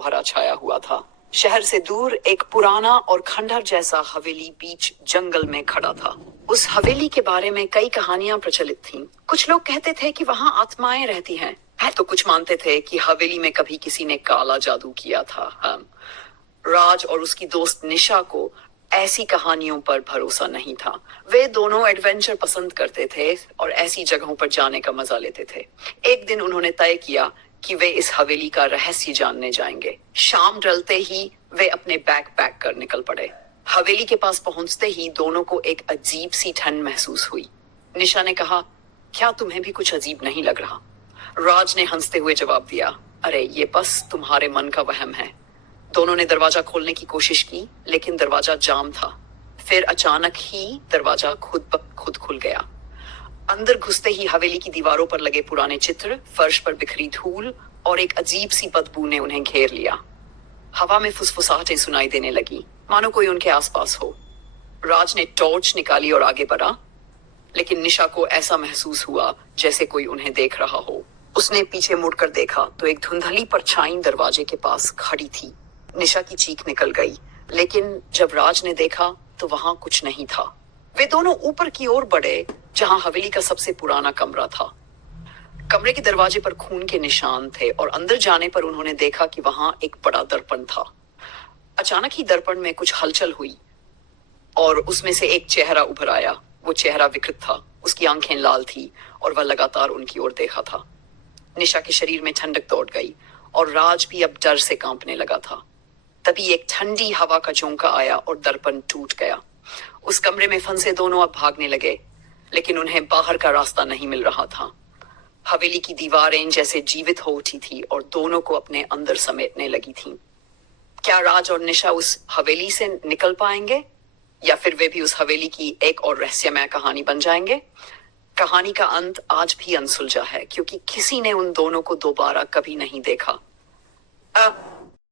कोहरा छाया हुआ था। शहर से दूर एक पुराना और खंडहर जैसा हवेली बीच जंगल में खड़ा था। उस हवेली के बारे में कई कहानियां प्रचलित थीं। कुछ लोग कहते थे कि वहां आत्माएं रहती हैं, तो कुछ मानते थे कि हवेली में कभी किसी ने काला जादू किया था। राज और उसकी दोस्त निशा को ऐसी कहानियों पर भरोसा नहीं था। वे दोनों एडवेंचर पसंद करते थे और ऐसी जगहों पर जाने का मजा लेते थे। एक दिन उन्होंने तय किया कि वे इस हवेली का रहस्य जानने जाएंगे। शाम ढलते ही वे अपने बैग पैक कर निकल पड़े। हवेली के पास पहुंचते ही दोनों को एक अजीब सी ठंड महसूस हुई। निशा ने कहा, क्या तुम्हें भी कुछ अजीब नहीं लग रहा? राज ने हंसते हुए जवाब दिया, अरे ये बस तुम्हारे मन का वहम है। दोनों ने दरवाजा खोलने की कोशिश की, लेकिन दरवाजा जाम था। फिर अचानक ही दरवाजा खुद ब खुद खुल गया। अंदर घुसते ही हवेली की दीवारों पर लगे पुराने चित्र, फर्श पर बिखरी धूल और एक अजीब सी बदबू ने उन्हें घेर लिया। हवा में फुसफुसाहटें सुनाई देने लगी, मानो कोई उनके आसपास हो। राज ने टॉर्च निकाली और आगे बढ़ा, लेकिन निशा को ऐसा महसूस हुआ जैसे कोई उन्हें देख रहा हो। उसने पीछे मुड़कर देखा तो एक धुंधली परछाई दरवाजे के पास खड़ी थी। निशा की चीख निकल गई, लेकिन जब राज ने देखा तो वहां कुछ नहीं था। वे दोनों ऊपर की ओर बढ़े, जहां हवेली का सबसे पुराना कमरा था। कमरे के दरवाजे पर खून के निशान थे और अंदर जाने पर उन्होंने देखा कि वहां एक बड़ा दर्पण था। अचानक ही दर्पण में कुछ हलचल हुई और उसमें से एक चेहरा उभर आया। वो चेहरा विकृत था, उसकी आंखें लाल थी और वह लगातार उनकी ओर देखा था। निशा के शरीर में ठंडक दौड़ गई और राज भी अब डर से कांपने लगा था। तभी एक ठंडी हवा का झोंका आया और दर्पण टूट गया। उस कमरे में फंसे दोनों अब भागने लगे, लेकिन उन्हें बाहर का रास्ता नहीं मिल रहा था। हवेली की दीवारें जैसे जीवित हो उठी थी और दोनों को अपने अंदर समेटने लगी थीं। क्या राज और निशा उस हवेली से निकल पाएंगे, या फिर वे भी उस हवेली की एक और रहस्यमय कहानी बन जाएंगे? कहानी का अंत आज भी अनसुलझा है, क्योंकि किसी ने उन दोनों को दोबारा कभी नहीं देखा।